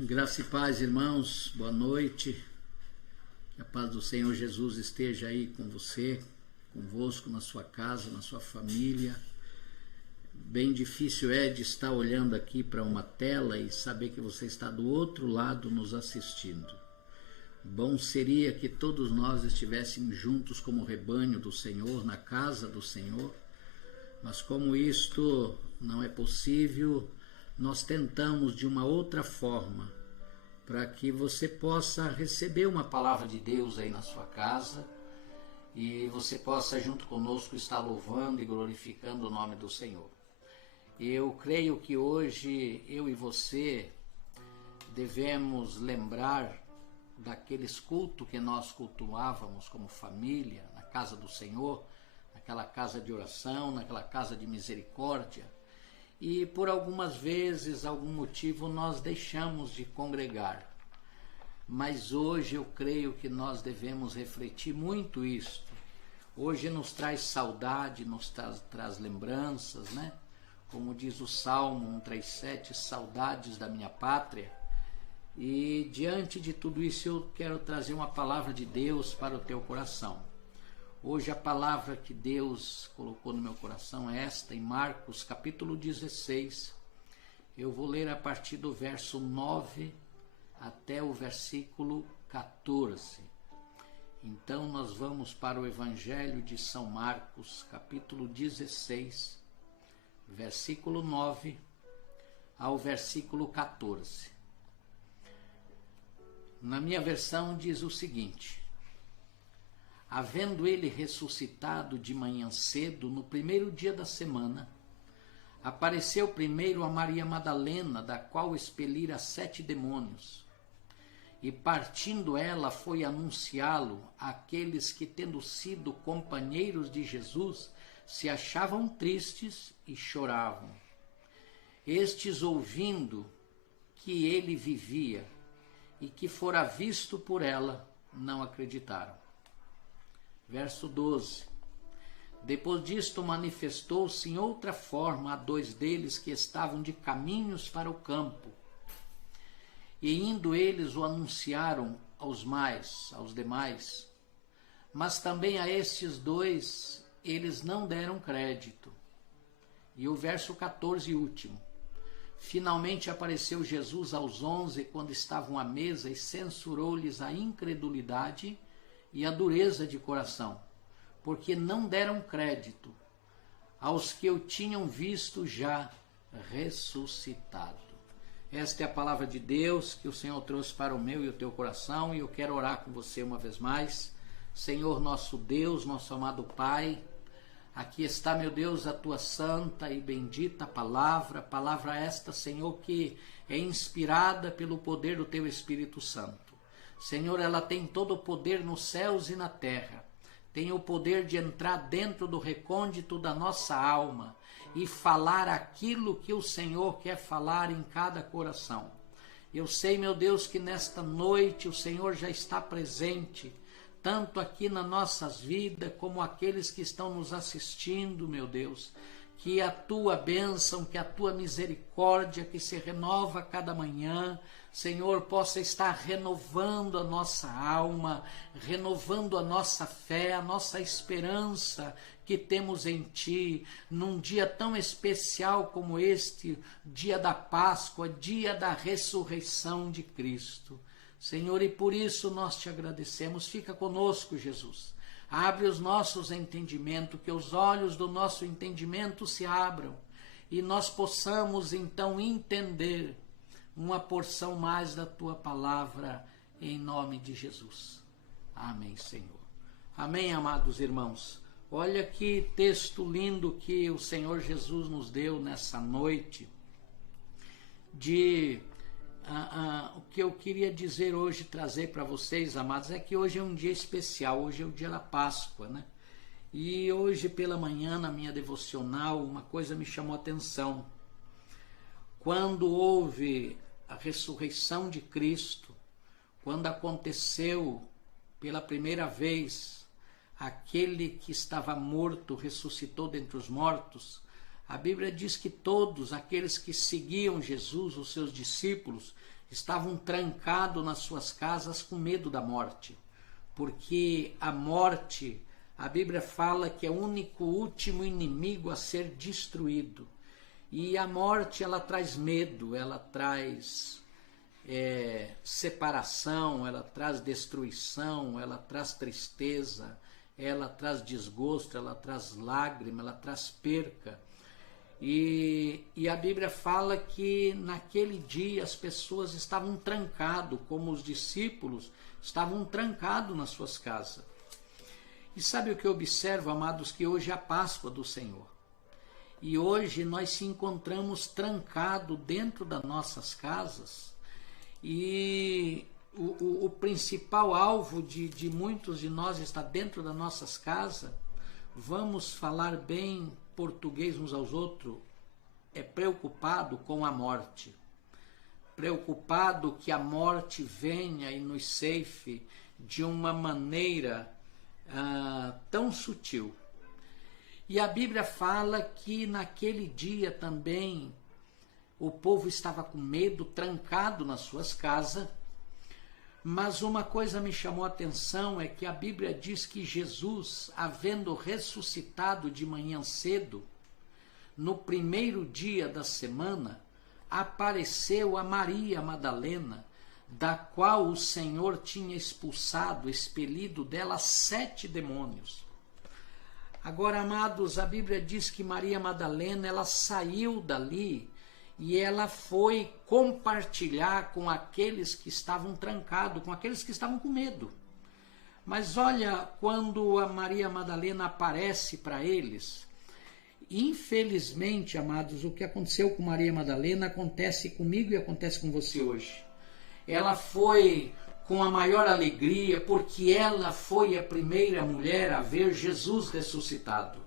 Graça e paz, irmãos, boa noite. Que a paz do Senhor Jesus esteja aí com você, convosco, na sua casa, na sua família. Bem difícil é de estar olhando aqui para uma tela e saber que você está do outro lado nos assistindo. Bom seria que todos nós estivéssemos juntos como rebanho do Senhor, na casa do Senhor, mas como isto não é possível, nós tentamos de uma outra forma, para que você possa receber uma palavra de Deus aí na sua casa e você possa junto conosco estar louvando e glorificando o nome do Senhor. Eu creio que hoje eu e você devemos lembrar daqueles cultos que nós cultuávamos como família, na casa do Senhor, naquela casa de oração, naquela casa de misericórdia. E por algumas vezes, algum motivo, nós deixamos de congregar. Mas hoje eu creio que nós devemos refletir muito isto. Hoje nos traz saudade, nos traz lembranças, né? Como diz o Salmo 137, saudades da minha pátria. E diante de tudo isso eu quero trazer uma palavra de Deus para o teu coração. Hoje a palavra que Deus colocou no meu coração é esta, em Marcos capítulo 16. Eu vou ler a partir do verso 9 até o versículo 14. Então nós vamos para o Evangelho de São Marcos, capítulo 16, versículo 9 ao versículo 14. Na minha versão diz o seguinte: havendo ele ressuscitado de manhã cedo, no primeiro dia da semana, apareceu primeiro a Maria Madalena, da qual expelira 7 demônios. E partindo ela, foi anunciá-lo àqueles que, tendo sido companheiros de Jesus, se achavam tristes e choravam. Estes, ouvindo que ele vivia e que fora visto por ela, não acreditaram. Verso 12. Depois disto manifestou-se em outra forma a 2 deles que estavam de caminhos para o campo. E indo eles o anunciaram aos demais. Mas também a estes 2 eles não deram crédito. E o verso 14 último. Finalmente apareceu Jesus aos 11 quando estavam à mesa e censurou-lhes a incredulidade e a dureza de coração, porque não deram crédito aos que o tinham visto já ressuscitado. Esta é a palavra de Deus que o Senhor trouxe para o meu e o teu coração, e eu quero orar com você uma vez mais. Senhor nosso Deus, nosso amado Pai, aqui está, meu Deus, a tua santa e bendita palavra esta, Senhor, que é inspirada pelo poder do teu Espírito Santo. Senhor, ela tem todo o poder nos céus e na terra. Tem o poder de entrar dentro do recôndito da nossa alma e falar aquilo que o Senhor quer falar em cada coração. Eu sei, meu Deus, que nesta noite o Senhor já está presente, tanto aqui nas nossas vidas, como aqueles que estão nos assistindo, meu Deus. Que a tua bênção, que a tua misericórdia, que se renova cada manhã, Senhor, possa estar renovando a nossa alma, renovando a nossa fé, a nossa esperança que temos em Ti, num dia tão especial como este, dia da Páscoa, dia da ressurreição de Cristo. Senhor, e por isso nós te agradecemos. Fica conosco, Jesus. Abre os nossos entendimentos, que os olhos do nosso entendimento se abram e nós possamos então entender uma porção mais da tua palavra, em nome de Jesus. Amém, Senhor. Amém, amados irmãos. Olha que texto lindo que o Senhor Jesus nos deu nessa noite. O que eu queria dizer hoje, trazer para vocês, amados, é que hoje é um dia especial, hoje é o dia da Páscoa, né? E hoje pela manhã, na minha devocional, uma coisa me chamou a atenção. Quando houve a ressurreição de Cristo, quando aconteceu pela primeira vez, aquele que estava morto ressuscitou dentre os mortos, A Bíblia diz que todos aqueles que seguiam Jesus, os seus discípulos, estavam trancados nas suas casas com medo da morte, porque a morte, a Bíblia fala que é o único último inimigo a ser destruído. E a morte, ela traz medo, ela traz separação, ela traz destruição, ela traz tristeza, ela traz desgosto, ela traz lágrima, ela traz perca. E a Bíblia fala que naquele dia as pessoas estavam trancadas, como os discípulos estavam trancados nas suas casas. E sabe o que eu observo, amados? Que hoje é a Páscoa do Senhor. E hoje nós se encontramos trancados dentro das nossas casas. E o principal alvo de muitos de nós está dentro das nossas casas. Vamos falar bem português uns aos outros. É preocupado com a morte. Preocupado que a morte venha e nos ceife de uma maneira tão sutil. E a Bíblia fala que naquele dia também o povo estava com medo, trancado nas suas casas. Mas uma coisa me chamou a atenção, é que a Bíblia diz que Jesus, havendo ressuscitado de manhã cedo, no primeiro dia da semana, apareceu a Maria Madalena, da qual o Senhor tinha expelido dela 7 demônios. Agora, amados, a Bíblia diz que Maria Madalena, ela saiu dali e ela foi compartilhar com aqueles que estavam trancados, com aqueles que estavam com medo. Mas olha, quando a Maria Madalena aparece para eles, infelizmente, amados, o que aconteceu com Maria Madalena acontece comigo e acontece com você hoje. Ela foi com a maior alegria, porque ela foi a primeira mulher a ver Jesus ressuscitado.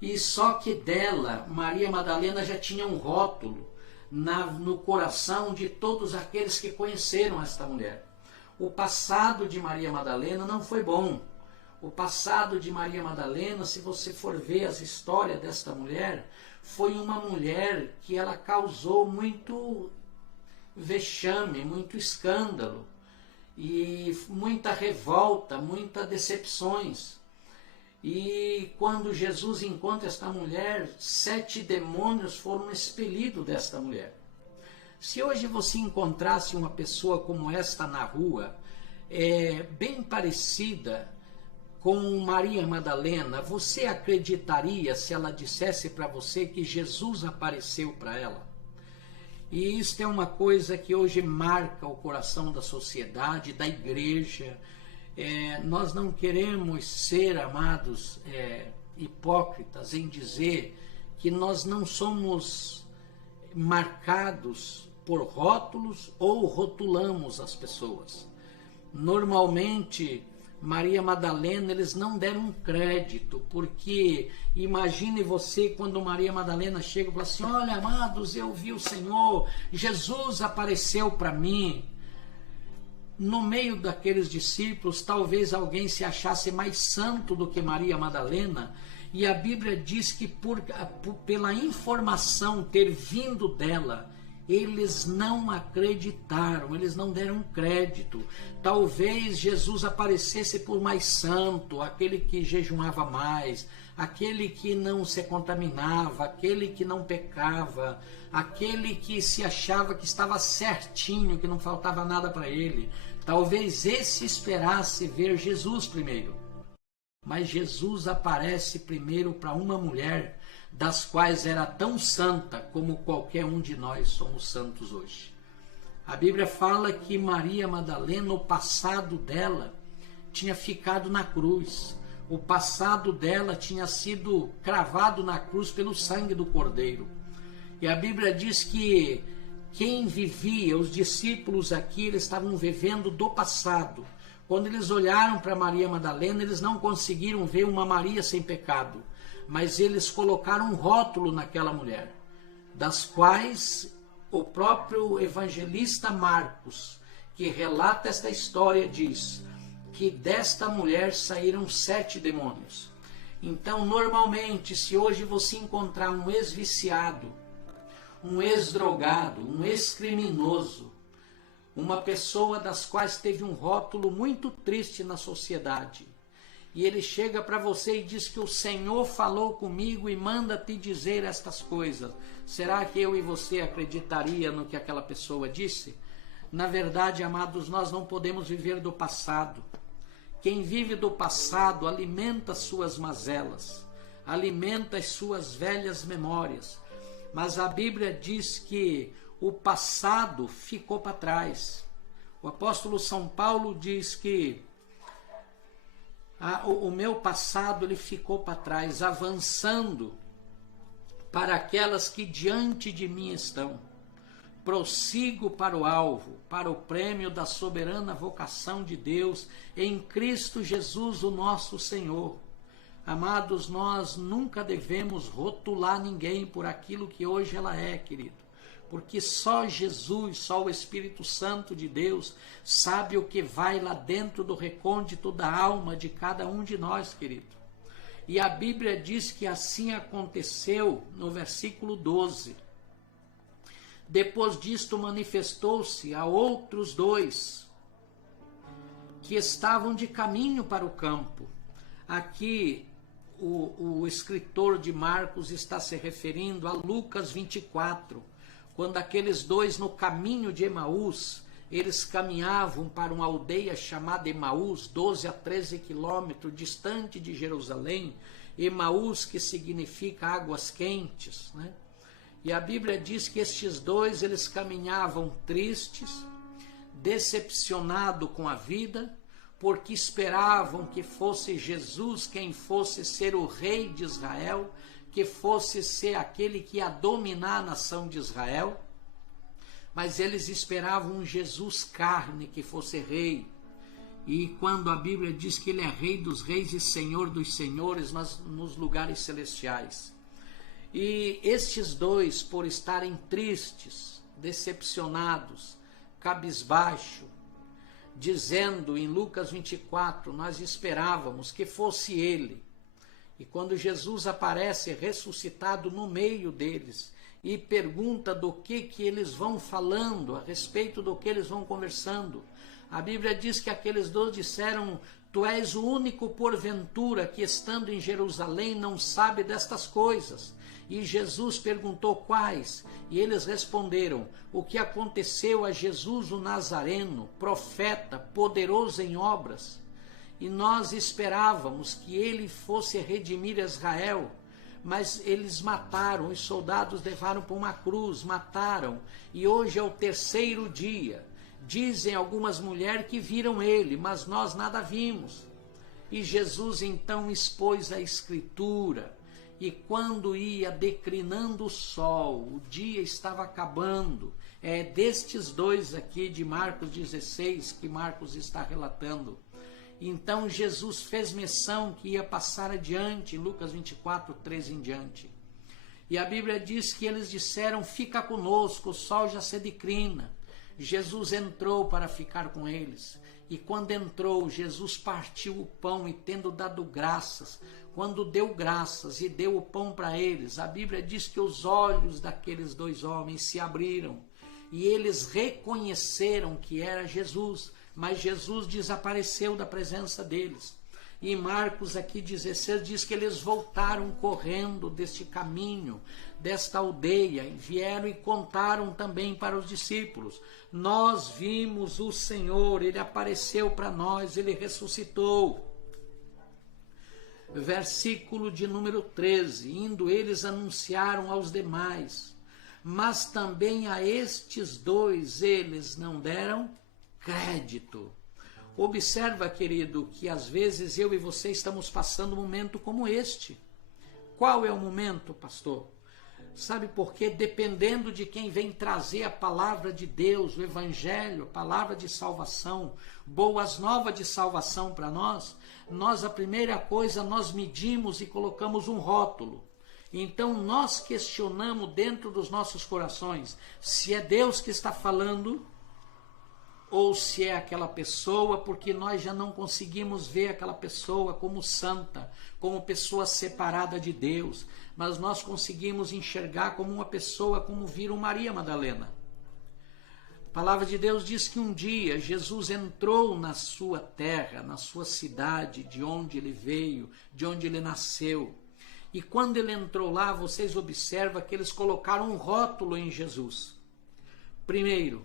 E só que dela, Maria Madalena já tinha um rótulo no coração de todos aqueles que conheceram esta mulher. O passado de Maria Madalena não foi bom. O passado de Maria Madalena, se você for ver as histórias desta mulher, foi uma mulher que ela causou muito vexame, muito escândalo, e muita revolta, muitas decepções. E quando Jesus encontra esta mulher, 7 demônios foram expelidos desta mulher. Se hoje você encontrasse uma pessoa como esta na rua, bem parecida com Maria Madalena, você acreditaria se ela dissesse para você que Jesus apareceu para ela? E isso é uma coisa que hoje marca o coração da sociedade, da igreja. Nós não queremos ser, amados, hipócritas em dizer que nós não somos marcados por rótulos ou rotulamos as pessoas. Normalmente, Maria Madalena, eles não deram crédito, porque imagine você quando Maria Madalena chega e fala assim: olha, amados, eu vi o Senhor, Jesus apareceu para mim. No meio daqueles discípulos, talvez alguém se achasse mais santo do que Maria Madalena, e a Bíblia diz que pela informação ter vindo dela, eles não acreditaram, eles não deram crédito. Talvez Jesus aparecesse por mais santo, aquele que jejuava mais, aquele que não se contaminava, aquele que não pecava, aquele que se achava que estava certinho, que não faltava nada para ele. Talvez esse esperasse ver Jesus primeiro. Mas Jesus aparece primeiro para uma mulher das quais era tão santa como qualquer um de nós somos santos hoje. A Bíblia fala que Maria Madalena, o passado dela tinha ficado na cruz. O passado dela tinha sido cravado na cruz pelo sangue do Cordeiro. E a Bíblia diz que quem vivia, os discípulos aqui, eles estavam vivendo do passado. Quando eles olharam para Maria Madalena, eles não conseguiram ver uma Maria sem pecado, mas eles colocaram um rótulo naquela mulher, das quais o próprio evangelista Marcos, que relata esta história, diz que desta mulher saíram 7 demônios. Então, normalmente, se hoje você encontrar um ex-viciado, um ex-drogado, um ex-criminoso, uma pessoa das quais teve um rótulo muito triste na sociedade. E ele chega para você e diz que o Senhor falou comigo e manda te dizer estas coisas. Será que eu e você acreditaria no que aquela pessoa disse? Na verdade, amados, nós não podemos viver do passado. Quem vive do passado alimenta suas mazelas, alimenta as suas velhas memórias. Mas a Bíblia diz que o passado ficou para trás. O apóstolo São Paulo diz que o meu passado ele ficou para trás, avançando para aquelas que diante de mim estão. Prossigo para o alvo, para o prêmio da soberana vocação de Deus em Cristo Jesus, o nosso Senhor. Amados, nós nunca devemos rotular ninguém por aquilo que hoje ela é, querido. Porque só Jesus, só o Espírito Santo de Deus sabe o que vai lá dentro do recôndito da alma de cada um de nós, querido. E a Bíblia diz que assim aconteceu no versículo 12. Depois disto manifestou-se a outros dois que estavam de caminho para o campo. Aqui o escritor de Marcos está se referindo a Lucas 24, quando aqueles dois no caminho de Emaús, eles caminhavam para uma aldeia chamada Emaús, 12 a 13 quilômetros distante de Jerusalém. Emaús, que significa águas quentes, né? E a Bíblia diz que estes dois, eles caminhavam tristes, decepcionados com a vida, porque esperavam que fosse Jesus quem fosse ser o rei de Israel, que fosse ser aquele que ia dominar a nação de Israel. Mas eles esperavam um Jesus carne que fosse rei. E quando a Bíblia diz que ele é rei dos reis e senhor dos senhores nos lugares celestiais. E estes dois, por estarem tristes, decepcionados, cabisbaixo, dizendo em Lucas 24, nós esperávamos que fosse ele. E quando Jesus aparece ressuscitado no meio deles e pergunta do que eles vão falando, a respeito do que eles vão conversando, a Bíblia diz que aqueles dois disseram: tu és o único porventura que estando em Jerusalém não sabe destas coisas. E Jesus perguntou quais, e eles responderam: o que aconteceu a Jesus o Nazareno, profeta, poderoso em obras. E nós esperávamos que ele fosse redimir Israel, mas eles mataram, os soldados levaram para uma cruz, mataram, e hoje é o terceiro dia. Dizem algumas mulheres que viram ele, mas nós nada vimos. E Jesus então expôs a Escritura, e quando ia declinando o sol, o dia estava acabando. É destes dois aqui de Marcos 16 que Marcos está relatando. Então Jesus fez menção que ia passar adiante, Lucas 24, 13 em diante. E a Bíblia diz que eles disseram: fica conosco, o sol já se declina. Jesus entrou para ficar com eles. E quando entrou, Jesus partiu o pão e tendo dado graças, quando deu graças e deu o pão para eles, a Bíblia diz que os olhos daqueles dois homens se abriram e eles reconheceram que era Jesus, mas Jesus desapareceu da presença deles. E Marcos aqui 16 diz que eles voltaram correndo deste caminho, desta aldeia, e vieram e contaram também para os discípulos: nós vimos o Senhor, ele apareceu para nós, ele ressuscitou. Versículo de número 13, indo eles anunciaram aos demais, mas também a estes dois eles não deram crédito. Observa, querido, que às vezes eu e você estamos passando um momento como este. Qual é o momento, pastor? Sabe por quê? Dependendo de quem vem trazer a palavra de Deus, o Evangelho, a palavra de salvação, boas novas de salvação para nós, a primeira coisa, nós medimos e colocamos um rótulo. Então nós questionamos dentro dos nossos corações se é Deus que está falando ou se é aquela pessoa, porque nós já não conseguimos ver aquela pessoa como santa, como pessoa separada de Deus, mas nós conseguimos enxergar como uma pessoa, como viram Maria Madalena. A palavra de Deus diz que um dia Jesus entrou na sua terra, na sua cidade, de onde ele veio, de onde ele nasceu. E quando ele entrou lá, vocês observam que eles colocaram um rótulo em Jesus. Primeiro,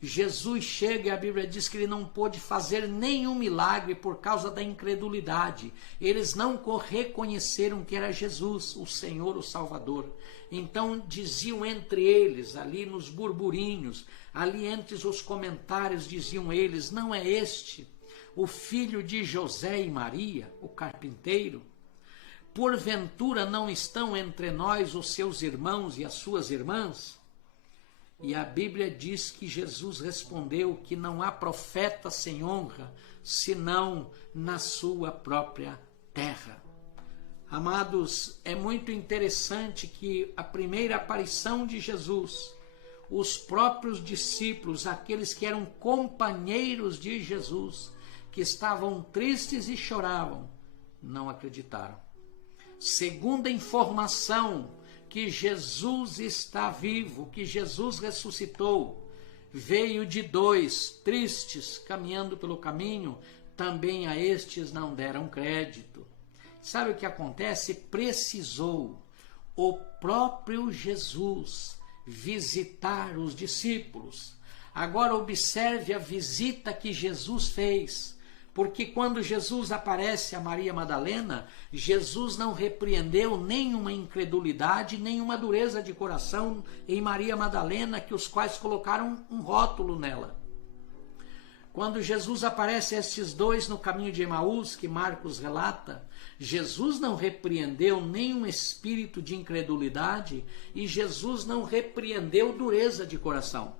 Jesus chega e a Bíblia diz que ele não pôde fazer nenhum milagre por causa da incredulidade. Eles não reconheceram que era Jesus, o Senhor, o Salvador. Então diziam entre eles, ali nos burburinhos, ali entre os comentários, diziam eles: não é este o filho de José e Maria, o carpinteiro? Porventura não estão entre nós os seus irmãos e as suas irmãs? E a Bíblia diz que Jesus respondeu que não há profeta sem honra, senão na sua própria terra. Amados, é muito interessante que a primeira aparição de Jesus, os próprios discípulos, aqueles que eram companheiros de Jesus, que estavam tristes e choravam, não acreditaram. Segunda informação, que Jesus está vivo, que Jesus ressuscitou, veio de dois tristes caminhando pelo caminho, também a estes não deram crédito. Sabe o que acontece? Precisou o próprio Jesus visitar os discípulos. Agora observe a visita que Jesus fez. Porque quando Jesus aparece a Maria Madalena, Jesus não repreendeu nenhuma incredulidade, nenhuma dureza de coração em Maria Madalena, que os quais colocaram um rótulo nela. Quando Jesus aparece a estes dois no caminho de Emaús, que Marcos relata, Jesus não repreendeu nenhum espírito de incredulidade e Jesus não repreendeu dureza de coração.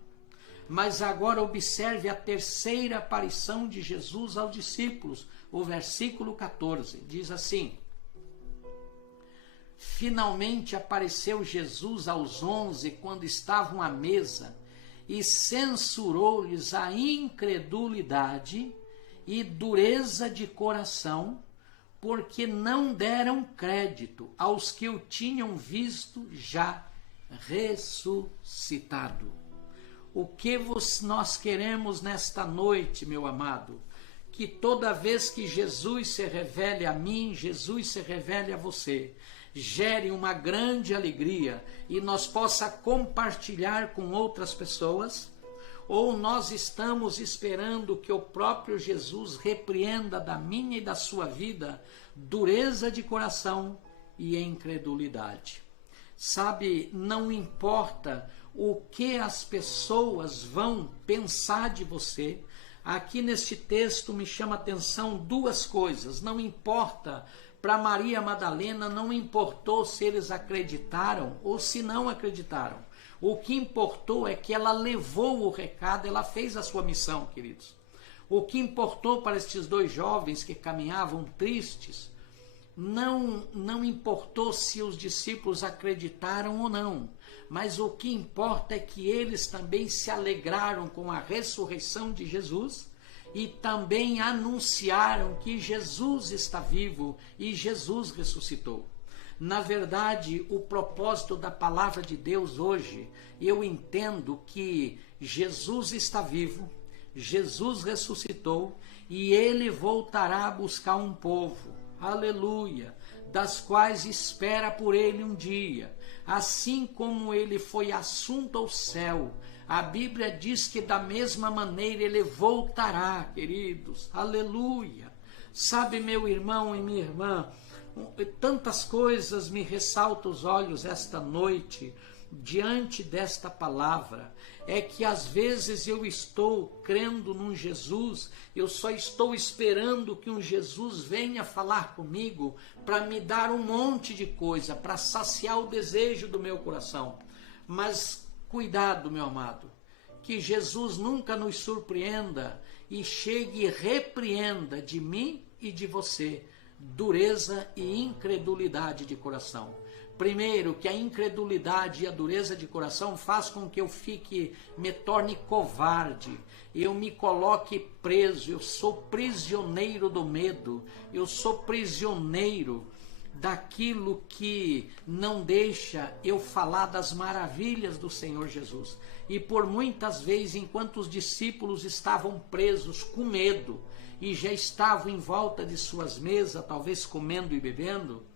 Mas agora observe a terceira aparição de Jesus aos discípulos, o versículo 14, diz assim: finalmente apareceu Jesus aos 11 quando estavam à mesa e censurou-lhes a incredulidade e dureza de coração, porque não deram crédito aos que o tinham visto já ressuscitado. O que nós queremos nesta noite, meu amado? Que toda vez que Jesus se revele a mim, Jesus se revele a você, gere uma grande alegria e nós possa compartilhar com outras pessoas, ou nós estamos esperando que o próprio Jesus repreenda da minha e da sua vida dureza de coração e incredulidade. Sabe, não importa o que as pessoas vão pensar de você. Aqui neste texto me chama a atenção duas coisas. Não importa, para Maria Madalena não importou se eles acreditaram ou se não acreditaram. O que importou é que ela levou o recado, ela fez a sua missão, queridos. O que importou para estes dois jovens que caminhavam tristes, não importou se os discípulos acreditaram ou não, mas o que importa é que eles também se alegraram com a ressurreição de Jesus e também anunciaram que Jesus está vivo e Jesus ressuscitou. Na verdade, o propósito da palavra de Deus hoje, eu entendo que Jesus está vivo, Jesus ressuscitou e ele voltará a buscar um povo. Aleluia, das quais espera por ele um dia, assim como ele foi assunto ao céu, a Bíblia diz que da mesma maneira ele voltará, queridos, aleluia. Sabe, meu irmão e minha irmã, tantas coisas me ressaltam os olhos esta noite, diante desta palavra, é que às vezes eu estou crendo num Jesus, eu só estou esperando que um Jesus venha falar comigo para me dar um monte de coisa, para saciar o desejo do meu coração. Mas cuidado, meu amado, que Jesus nunca nos surpreenda e chegue e repreenda de mim e de você dureza e incredulidade de coração. Primeiro, que a incredulidade e a dureza de coração faz com que eu me torne covarde, eu me coloque preso, eu sou prisioneiro do medo, eu sou prisioneiro daquilo que não deixa eu falar das maravilhas do Senhor Jesus. E por muitas vezes, enquanto os discípulos estavam presos com medo e já estavam em volta de suas mesas, talvez comendo e bebendo,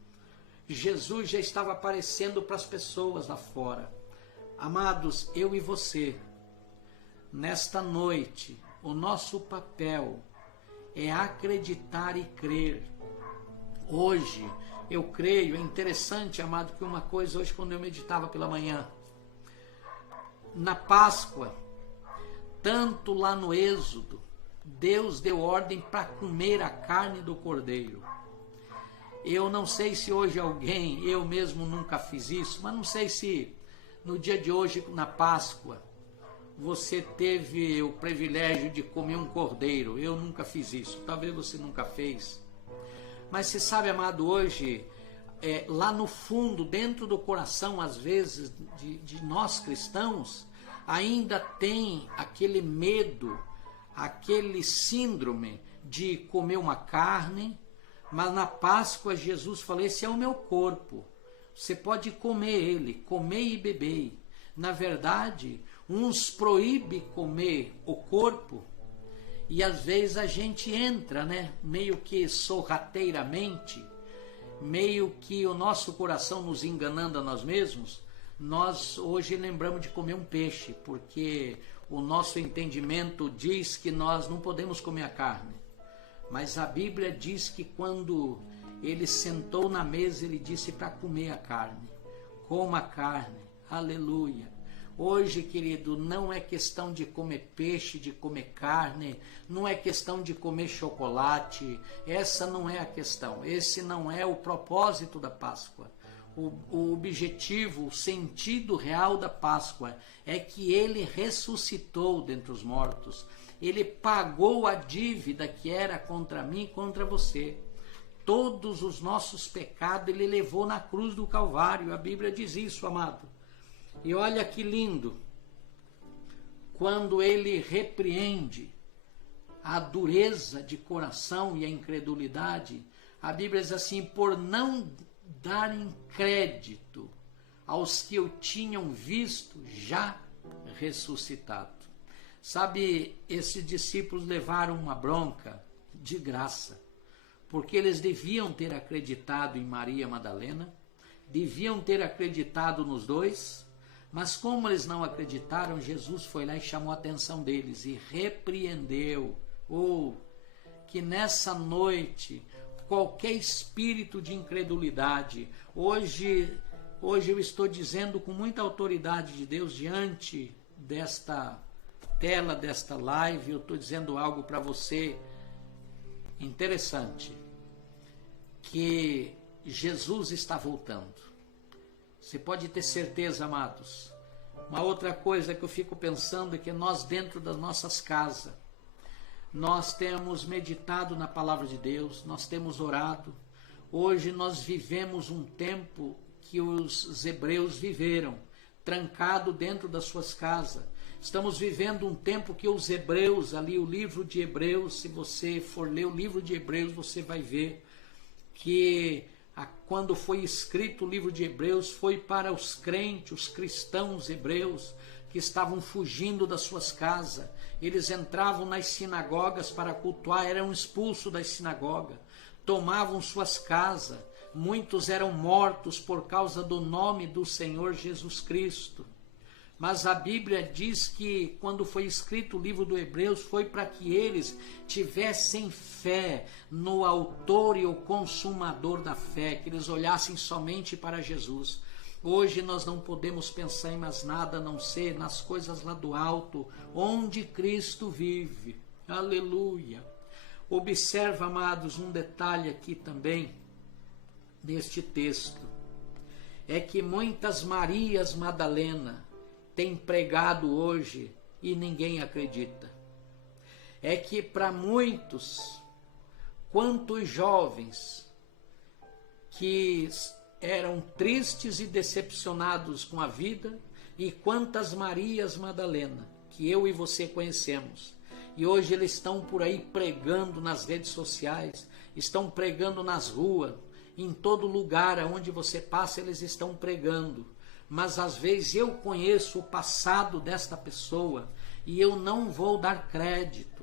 Jesus já estava aparecendo para as pessoas lá fora. Amados, eu e você, nesta noite, o nosso papel é acreditar e crer. Hoje, eu creio, é interessante, amado, que uma coisa hoje quando eu meditava pela manhã, na Páscoa, tanto lá no Êxodo, Deus deu ordem para comer a carne do cordeiro. Eu não sei se hoje alguém, eu mesmo nunca fiz isso, mas não sei se no dia de hoje, na Páscoa, você teve o privilégio de comer um cordeiro. Eu nunca fiz isso, talvez você nunca fez. Mas você sabe, amado, hoje, lá no fundo, dentro do coração, às vezes, de nós cristãos, ainda tem aquele medo, aquele síndrome de comer uma carne, mas na Páscoa Jesus falou, esse é o meu corpo, você pode comer ele, comer e beber. Na verdade, uns proíbem comer o corpo, e às vezes a gente entra, meio que sorrateiramente, meio que o nosso coração nos enganando a nós mesmos. Nós hoje lembramos de comer um peixe, porque o nosso entendimento diz que nós não podemos comer a carne. Mas a Bíblia diz que quando ele sentou na mesa, ele disse para comer a carne. Coma a carne, aleluia. Hoje, querido, não é questão de comer peixe, de comer carne, não é questão de comer chocolate, essa não é a questão, esse não é o propósito da Páscoa. O objetivo, o sentido real da Páscoa é que ele ressuscitou dentre os mortos, ele pagou a dívida que era contra mim e contra você. Todos os nossos pecados ele levou na cruz do Calvário, a Bíblia diz isso, amado. E olha que lindo, quando ele repreende a dureza de coração e a incredulidade, a Bíblia diz assim, por não darem crédito aos que o tinham visto já ressuscitado. Sabe, esses discípulos levaram uma bronca de graça, porque eles deviam ter acreditado em Maria Madalena, deviam ter acreditado nos dois, mas como eles não acreditaram, Jesus foi lá e chamou a atenção deles e repreendeu. Que nessa noite, qualquer espírito de incredulidade, hoje eu estou dizendo com muita autoridade de Deus, diante desta tela, desta live, eu estou dizendo algo para você interessante, que Jesus está voltando. Você pode ter certeza, amados. Uma outra coisa que eu fico pensando é que nós, dentro das nossas casas, nós temos meditado na palavra de Deus, nós temos orado. Hoje nós vivemos um tempo que os hebreus viveram, trancado dentro das suas casas. Estamos vivendo um tempo que os hebreus, ali o livro de Hebreus, se você for ler o livro de Hebreus, você vai ver que quando foi escrito o livro de Hebreus, foi para os crentes, os cristãos hebreus, que estavam fugindo das suas casas. Eles entravam nas sinagogas para cultuar, eram expulsos das sinagogas, tomavam suas casas, muitos eram mortos por causa do nome do Senhor Jesus Cristo. Mas a Bíblia diz que quando foi escrito o livro do Hebreus, foi para que eles tivessem fé no autor e o consumador da fé, que eles olhassem somente para Jesus. Hoje nós não podemos pensar em mais nada a não ser nas coisas lá do alto, onde Cristo vive. Aleluia! Observa, amados, um detalhe aqui também, neste texto. É que muitas Marias Madalena têm pregado hoje e ninguém acredita. É que para muitos, quantos jovens que eram tristes e decepcionados com a vida, e quantas Marias Madalena que eu e você conhecemos, e hoje eles estão por aí pregando nas redes sociais, estão pregando nas ruas, Em todo lugar aonde você passa, eles estão pregando. Mas às vezes eu conheço o passado desta pessoa e eu não vou dar crédito.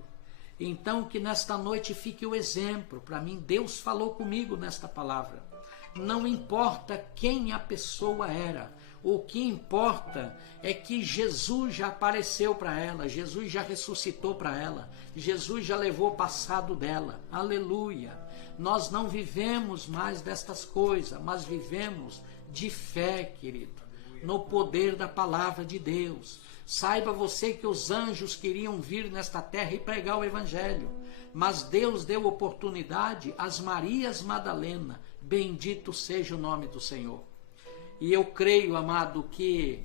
Então que nesta noite fique o exemplo. Para mim, Deus falou comigo nesta palavra. Não importa quem a pessoa era. O que importa é que Jesus já apareceu para ela, Jesus já ressuscitou para ela, Jesus já levou o passado dela. Aleluia! Nós não vivemos mais destas coisas, mas vivemos de fé, querido, no poder da palavra de Deus. Saiba você que os anjos queriam vir nesta terra e pregar o evangelho, mas Deus deu oportunidade às Marias Madalena. Bendito seja o nome do Senhor. E eu creio, amado, que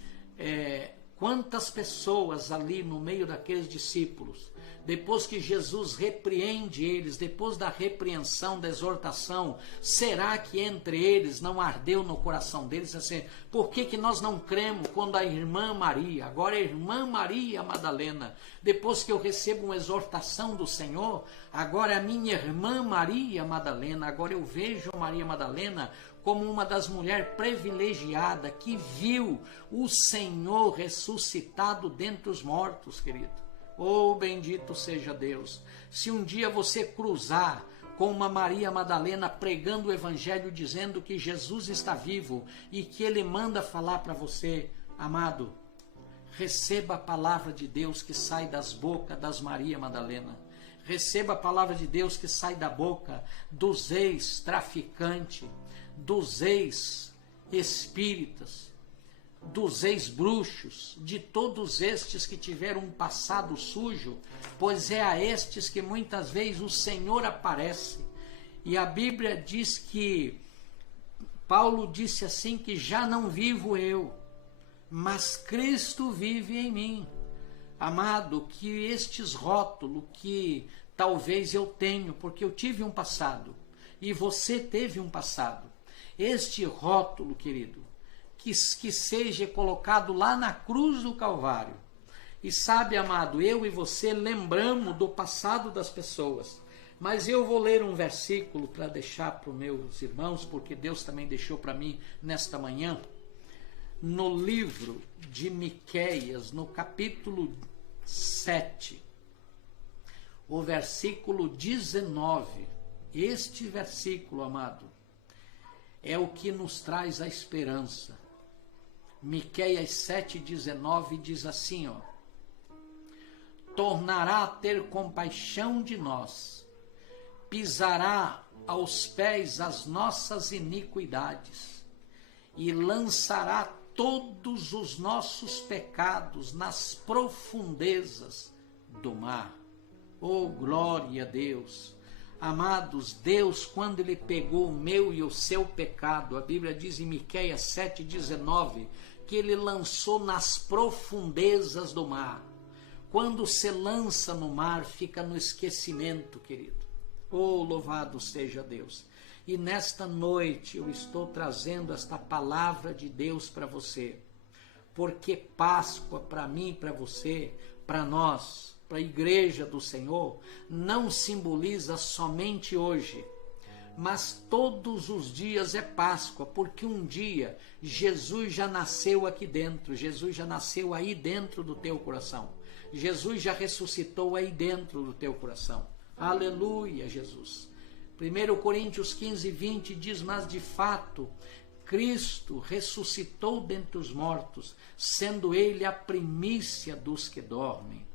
quantas pessoas ali no meio daqueles discípulos, depois que Jesus repreende eles, depois da repreensão, da exortação, será que entre eles não ardeu no coração deles assim? Por que nós não cremos quando a irmã Maria, agora a irmã Maria Madalena, depois que eu recebo uma exortação do Senhor, agora a minha irmã Maria Madalena, agora eu vejo a Maria Madalena como uma das mulheres privilegiadas que viu o Senhor ressuscitado dentre os mortos, querido. Oh, bendito seja Deus. Se um dia você cruzar com uma Maria Madalena pregando o evangelho, dizendo que Jesus está vivo e que ele manda falar para você, amado, receba a palavra de Deus que sai das bocas das Maria Madalena. Receba a palavra de Deus que sai da boca dos ex-traficantes, dos ex-espíritas, dos ex-bruxos, de todos estes que tiveram um passado sujo, pois é a estes que muitas vezes o Senhor aparece. E a Bíblia diz que, Paulo disse assim, que já não vivo eu, mas Cristo vive em mim. Amado, que estes rótulos que talvez eu tenho, porque eu tive um passado, e você teve um passado, este rótulo, querido, que seja colocado lá na cruz do Calvário. E sabe, amado, eu e você lembramos do passado das pessoas. Mas eu vou ler um versículo para deixar para os meus irmãos, porque Deus também deixou para mim nesta manhã. No livro de Miqueias, no capítulo 7, o versículo 19. Este versículo, amado, é o que nos traz a esperança. Miqueias 7,19 diz assim, ó: tornará a ter compaixão de nós, pisará aos pés as nossas iniquidades e lançará todos os nossos pecados nas profundezas do mar. Oh, glória a Deus! Amados, Deus, quando ele pegou o meu e o seu pecado, a Bíblia diz em Miqueias 7,19, que ele lançou nas profundezas do mar. Quando se lança no mar, fica no esquecimento, querido. Oh, louvado seja Deus! E nesta noite eu estou trazendo esta palavra de Deus para você, porque Páscoa para mim, para você, para nós, para a igreja do Senhor, não simboliza somente hoje, mas todos os dias é Páscoa, porque um dia Jesus já nasceu aqui dentro, Jesus já nasceu aí dentro do teu coração, Jesus já ressuscitou aí dentro do teu coração. Aleluia, Jesus. 1 Coríntios 15:20 diz, mas de fato Cristo ressuscitou dentre os mortos, sendo ele a primícia dos que dormem.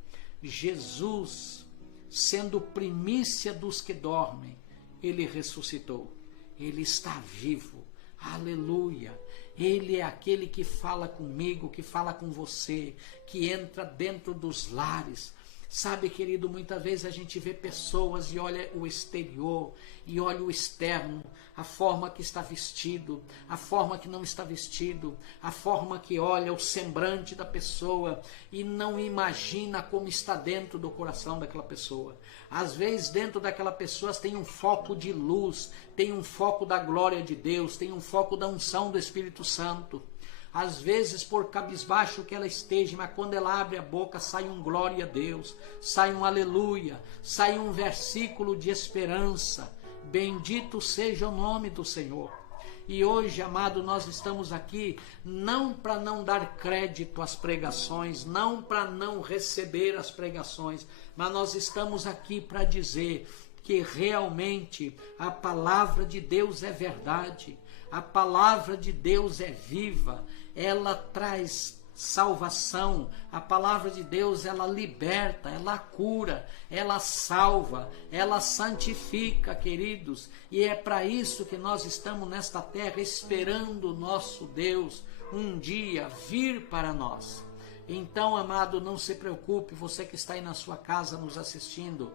Jesus, sendo primícia dos que dormem, ele ressuscitou, ele está vivo. Aleluia! Ele é aquele que fala comigo, que fala com você, que entra dentro dos lares. Sabe, querido, muitas vezes a gente vê pessoas e olha o exterior, e olha o externo, a forma que está vestido, a forma que não está vestido, a forma que olha o semblante da pessoa e não imagina como está dentro do coração daquela pessoa. Às vezes dentro daquela pessoa tem um foco de luz, tem um foco da glória de Deus, tem um foco da unção do Espírito Santo. Às vezes por cabisbaixo que ela esteja, mas quando ela abre a boca sai um glória a Deus, sai um aleluia, sai um versículo de esperança, Bendito seja o nome do Senhor. E hoje, amado, nós estamos aqui não para não dar crédito às pregações, não para não receber as pregações, mas nós estamos aqui para dizer que realmente a palavra de Deus é verdade, a palavra de Deus é viva, ela traz salvação, a palavra de Deus, ela liberta, ela cura, ela salva, ela santifica, queridos, e é para isso que nós estamos nesta terra, esperando o nosso Deus um dia vir para nós. Então, amado, não se preocupe, você que está aí na sua casa nos assistindo,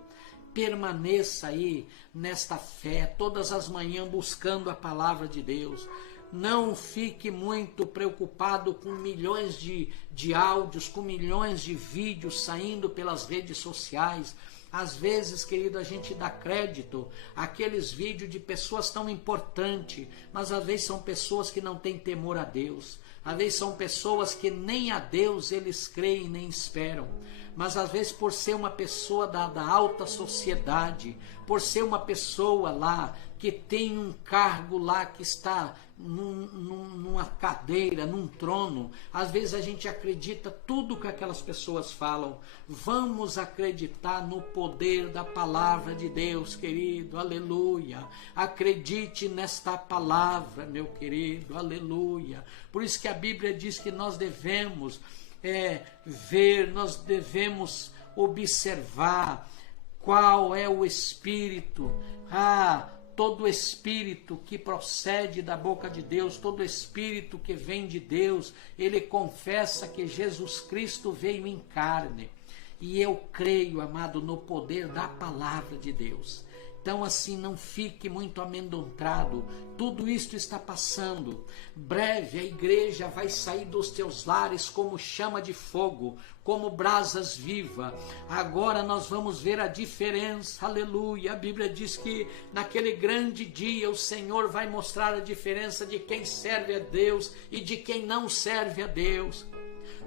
permaneça aí nesta fé, todas as manhãs buscando a palavra de Deus. Não fique muito preocupado com milhões de áudios, com milhões de vídeos saindo pelas redes sociais. Às vezes, querido, a gente dá crédito àqueles vídeos de pessoas tão importantes, mas às vezes são pessoas que não têm temor a Deus. Às vezes são pessoas que nem a Deus eles creem nem esperam. Mas às vezes por ser uma pessoa da alta sociedade, por ser uma pessoa lá que tem um cargo lá que está numa cadeira, num trono, às vezes a gente acredita tudo que aquelas pessoas falam. Vamos acreditar no poder da palavra de Deus, querido, aleluia. Acredite nesta palavra, meu querido, aleluia. Por isso que a Bíblia diz que nós devemos ver, nós devemos observar qual é o Espírito. Todo Espírito que procede da boca de Deus, todo Espírito que vem de Deus, ele confessa que Jesus Cristo veio em carne. E eu creio, amado, no poder da palavra de Deus. Então, assim, não fique muito amedrontado. Tudo isto está passando. Breve a igreja vai sair dos teus lares como chama de fogo, como brasas vivas. Agora nós vamos ver a diferença. Aleluia. A Bíblia diz que naquele grande dia o Senhor vai mostrar a diferença de quem serve a Deus e de quem não serve a Deus.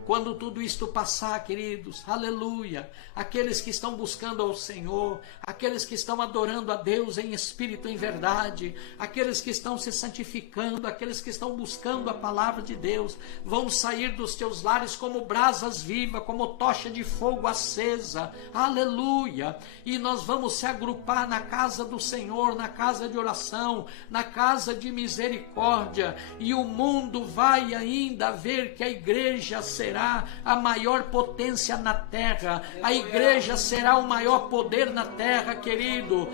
Quando tudo isto passar, queridos, aleluia, aqueles que estão buscando ao Senhor, aqueles que estão adorando a Deus em espírito e em verdade, aqueles que estão se santificando, aqueles que estão buscando a palavra de Deus, vão sair dos teus lares como brasas vivas, como tocha de fogo acesa, aleluia, e nós vamos se agrupar na casa do Senhor, na casa de oração, na casa de misericórdia, e o mundo vai ainda ver que a igreja será a maior potência na terra, a igreja será o maior poder na terra, querido.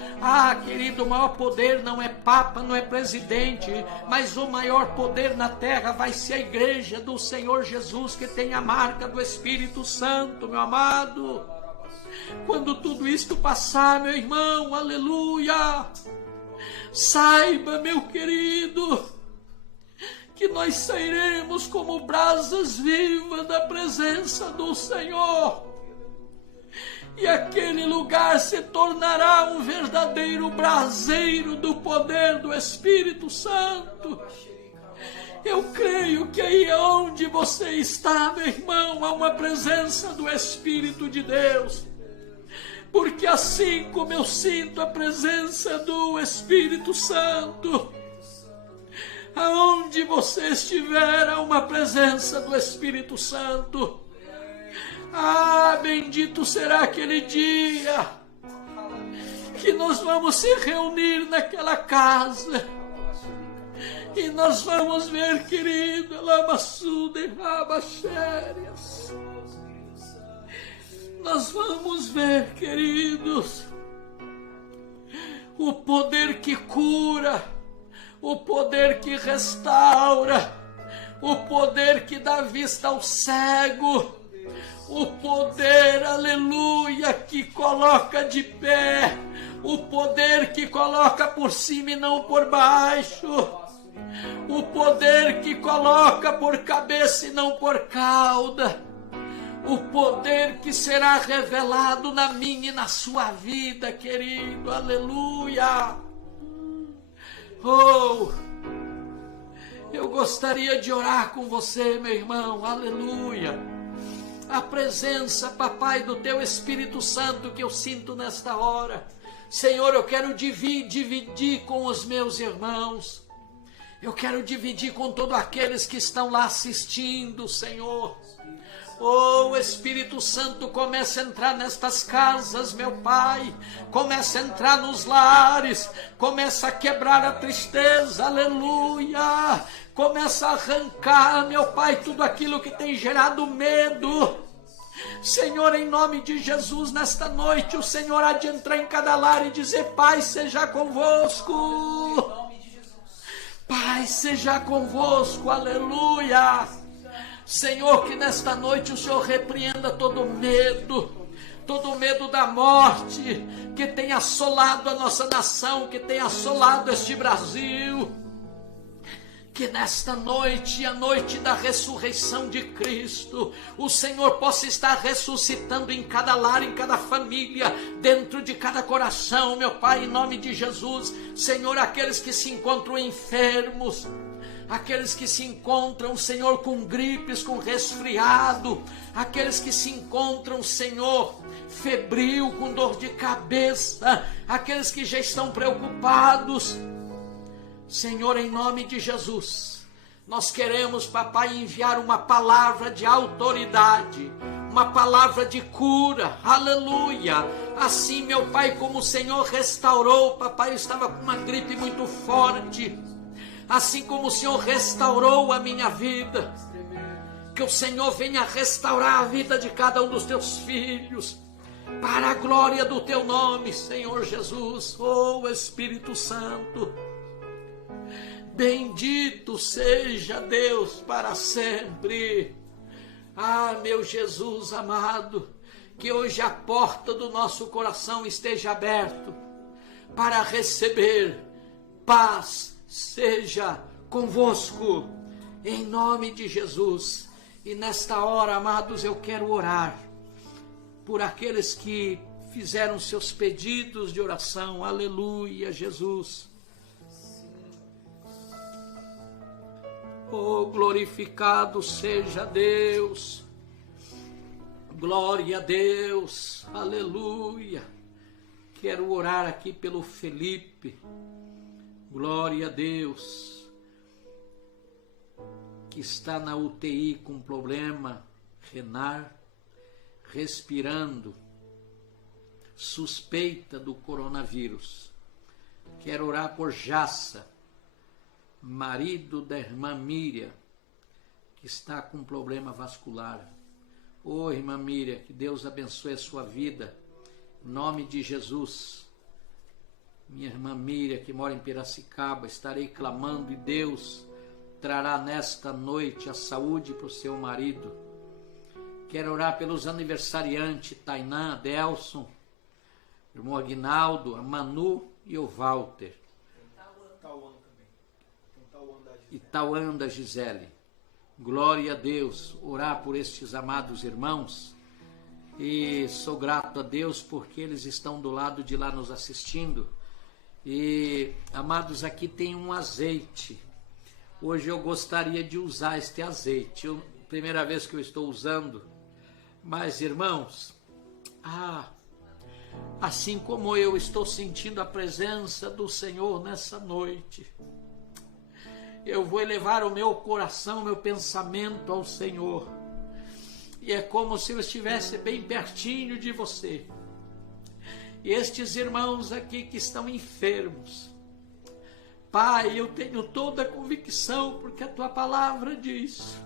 Querido, o maior poder não é papa, não é presidente, mas o maior poder na terra vai ser a igreja do Senhor Jesus, que tem a marca do Espírito Santo, meu amado. Quando tudo isto passar, meu irmão, aleluia, saiba, meu querido, que nós sairemos como brasas vivas da presença do Senhor, e aquele lugar se tornará um verdadeiro braseiro do poder do Espírito Santo. Eu creio que aí onde você está, meu irmão, há uma presença do Espírito de Deus, porque assim como eu sinto a presença do Espírito Santo, aonde você estiver, há uma presença do Espírito Santo. Bendito será aquele dia que nós vamos se reunir naquela casa e nós vamos ver, querido, nós vamos ver, queridos, o poder que cura, o poder que restaura, o poder que dá vista ao cego, o poder, aleluia, que coloca de pé, o poder que coloca por cima e não por baixo, o poder que coloca por cabeça e não por cauda, o poder que será revelado na minha e na sua vida, querido, aleluia. Eu gostaria de orar com você, meu irmão, aleluia. A presença, papai, do teu Espírito Santo que eu sinto nesta hora, Senhor, eu quero dividir com os meus irmãos. Eu quero dividir com todos aqueles que estão lá assistindo, Senhor. Oh, Espírito Santo, começa a entrar nestas casas, meu Pai. Começa a entrar nos lares. Começa a quebrar a tristeza, aleluia. Começa a arrancar, meu Pai, tudo aquilo que tem gerado medo. Senhor, em nome de Jesus, nesta noite, o Senhor há de entrar em cada lar e dizer: Pai, seja convosco. Pai, seja convosco, aleluia. Senhor, que nesta noite o Senhor repreenda todo medo da morte que tem assolado a nossa nação, que tem assolado este Brasil. Que nesta noite, a noite da ressurreição de Cristo, o Senhor possa estar ressuscitando em cada lar, em cada família, dentro de cada coração, meu Pai, em nome de Jesus. Senhor, aqueles que se encontram enfermos, aqueles que se encontram, Senhor, com gripes, com resfriado, aqueles que se encontram, Senhor, febril, com dor de cabeça, aqueles que já estão preocupados. Senhor, em nome de Jesus, nós queremos, papai, enviar uma palavra de autoridade, uma palavra de cura, aleluia. Assim, meu Pai, como o Senhor restaurou, papai, eu estava com uma gripe muito forte, assim como o Senhor restaurou a minha vida, que o Senhor venha restaurar a vida de cada um dos teus filhos, para a glória do teu nome, Senhor Jesus. Oh, Espírito Santo, bendito seja Deus para sempre. Ah, meu Jesus amado, que hoje a porta do nosso coração esteja aberta para receber paz. Seja convosco, em nome de Jesus. E nesta hora, amados, eu quero orar por aqueles que fizeram seus pedidos de oração. Aleluia, Jesus. Oh, glorificado seja Deus. Glória a Deus. Aleluia. Quero orar aqui pelo Felipe. Glória a Deus, que está na UTI com problema renal, respirando, suspeita do coronavírus. Quero orar por Jassa, marido da irmã Miriam, que está com problema vascular. Oh, irmã Miriam, que Deus abençoe a sua vida, em nome de Jesus. Minha irmã Miriam, que mora em Piracicaba, estarei clamando e Deus trará nesta noite a saúde para o seu marido. Quero orar pelos aniversariantes, Tainã, Delson, irmão Aguinaldo, a Manu e o Walter. E Tauã da Gisele. Glória a Deus, orar por estes amados irmãos. E sou grato a Deus porque eles estão do lado de lá nos assistindo. E, amados, aqui tem um azeite. Hoje eu gostaria de usar este azeite. Primeira vez que eu estou usando. Mas, irmãos, assim como eu estou sentindo a presença do Senhor nessa noite, eu vou elevar o meu coração, o meu pensamento ao Senhor. E é como se eu estivesse bem pertinho de você. E estes irmãos aqui que estão enfermos, Pai, eu tenho toda a convicção, porque a Tua palavra diz,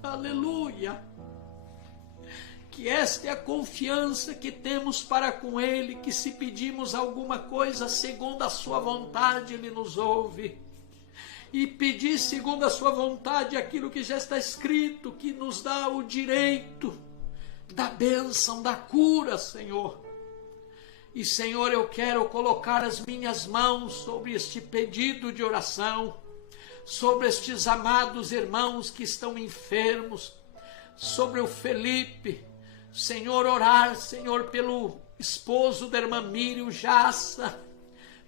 aleluia, que esta é a confiança que temos para com Ele, que se pedimos alguma coisa segundo a Sua vontade, Ele nos ouve. E pedir segundo a Sua vontade aquilo que já está escrito, que nos dá o direito da bênção, da cura, Senhor. E, Senhor, eu quero colocar as minhas mãos sobre este pedido de oração, sobre estes amados irmãos que estão enfermos, sobre o Felipe. Senhor, orar, Senhor, pelo esposo da irmã Miriam, Jassa.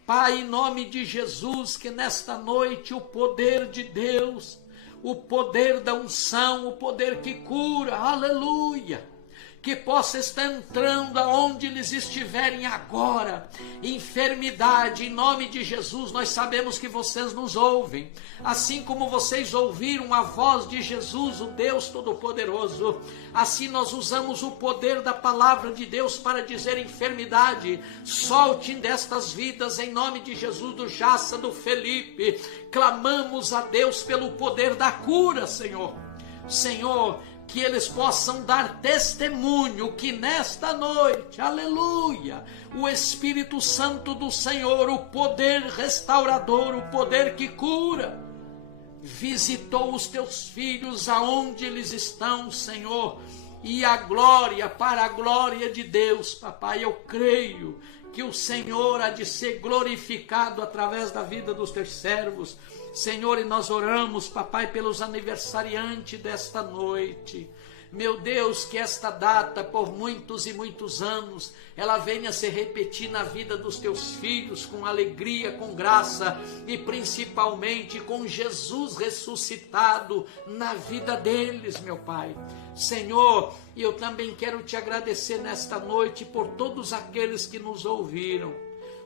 Pai, em nome de Jesus, que nesta noite o poder de Deus, o poder da unção, o poder que cura, aleluia, que possa estar entrando aonde eles estiverem agora. Enfermidade, em nome de Jesus, nós sabemos que vocês nos ouvem, assim como vocês ouviram a voz de Jesus, o Deus Todo-Poderoso, assim nós usamos o poder da palavra de Deus para dizer: enfermidade, solte destas vidas, em nome de Jesus, do Jaça, do Felipe. Clamamos a Deus pelo poder da cura, Senhor. Senhor, que eles possam dar testemunho que nesta noite, aleluia, o Espírito Santo do Senhor, o poder restaurador, o poder que cura, visitou os teus filhos aonde eles estão, Senhor, e a glória, para a glória de Deus, papai, eu creio que o Senhor há de ser glorificado através da vida dos teus servos, Senhor, e nós oramos, papai, pelos aniversariantes desta noite. Meu Deus, que esta data, por muitos e muitos anos, ela venha se repetir na vida dos teus filhos, com alegria, com graça, e principalmente com Jesus ressuscitado na vida deles, meu Pai. Senhor, eu também quero te agradecer nesta noite por todos aqueles que nos ouviram,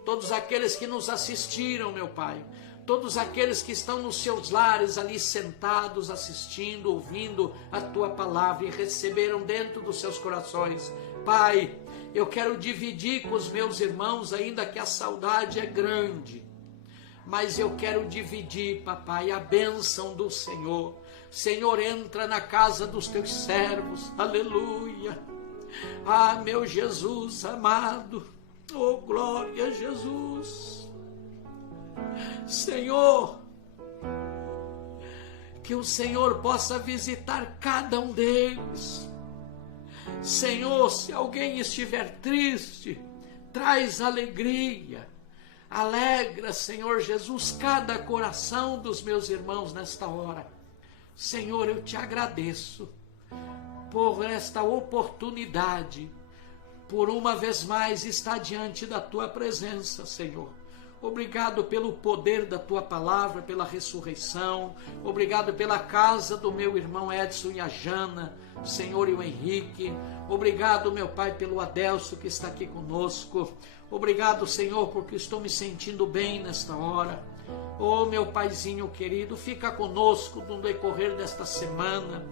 todos aqueles que nos assistiram, meu Pai, todos aqueles que estão nos seus lares ali sentados, assistindo, ouvindo a tua palavra e receberam dentro dos seus corações. Pai, eu quero dividir com os meus irmãos, ainda que a saudade é grande, mas eu quero dividir, papai, a bênção do Senhor. Senhor, entra na casa dos teus servos, aleluia. Ah, meu Jesus amado, oh glória a Jesus. Senhor, que o Senhor possa visitar cada um deles. Senhor, se alguém estiver triste, traz alegria. Alegra, Senhor Jesus, cada coração dos meus irmãos nesta hora. Senhor, eu te agradeço por esta oportunidade, por uma vez mais estar diante da tua presença, Senhor. Obrigado pelo poder da tua palavra, pela ressurreição. Obrigado pela casa do meu irmão Edson e a Jana, Senhor, e o Henrique. Obrigado, meu Pai, pelo Adelso que está aqui conosco. Obrigado, Senhor, porque estou me sentindo bem nesta hora. Oh, meu Paizinho querido, fica conosco no decorrer desta semana.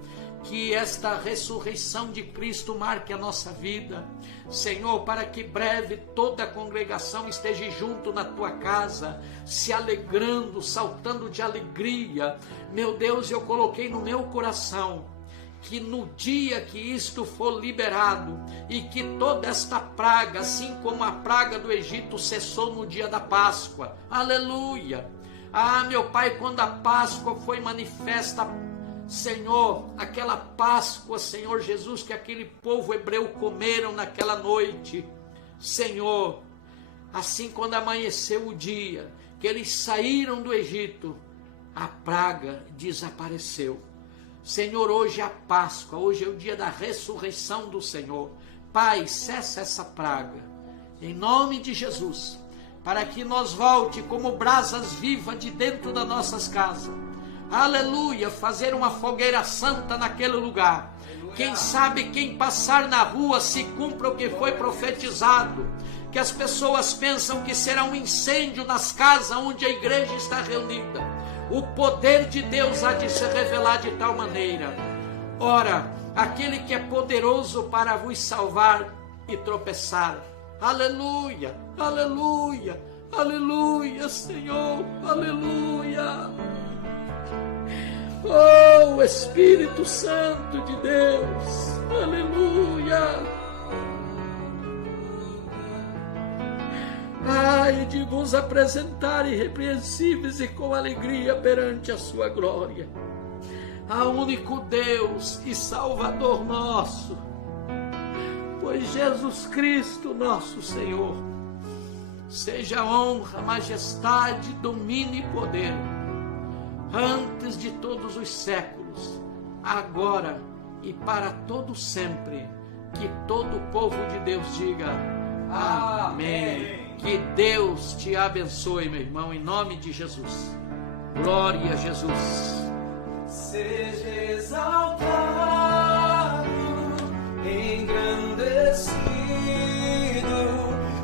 Que esta ressurreição de Cristo marque a nossa vida, Senhor, para que breve toda a congregação esteja junto na tua casa, se alegrando, saltando de alegria. Meu Deus, eu coloquei no meu coração que no dia que isto for liberado e que toda esta praga, assim como a praga do Egito cessou no dia da Páscoa, aleluia. Ah, meu Pai, quando a Páscoa foi manifesta, Senhor, aquela Páscoa, Senhor Jesus, que aquele povo hebreu comeram naquela noite, Senhor, assim quando amanheceu o dia, que eles saíram do Egito, a praga desapareceu. Senhor, hoje é a Páscoa, hoje é o dia da ressurreição do Senhor. Pai, cessa essa praga, em nome de Jesus, para que nós volte como brasas vivas de dentro das nossas casas. Aleluia, fazer uma fogueira santa naquele lugar. Aleluia. Quem sabe quem passar na rua se cumpra o que foi profetizado, que as pessoas pensam que será um incêndio nas casas onde a igreja está reunida. O poder de Deus há de se revelar de tal maneira. Ora, aquele que é poderoso para vos salvar e tropeçar. Aleluia, aleluia, aleluia, Senhor, aleluia. Oh, Espírito Santo de Deus, aleluia. Ai, de vos apresentar irrepreensíveis e com alegria perante a sua glória, a único Deus e Salvador nosso, pois Jesus Cristo nosso Senhor, seja honra, majestade, domínio e poder, antes de todos os séculos, agora e para todo sempre. Que todo o povo de Deus diga amém. Que Deus te abençoe, meu irmão, em nome de Jesus. Glória a Jesus. Seja exaltado, engrandecido.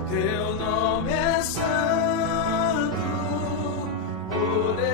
teu nome é santo, poderoso.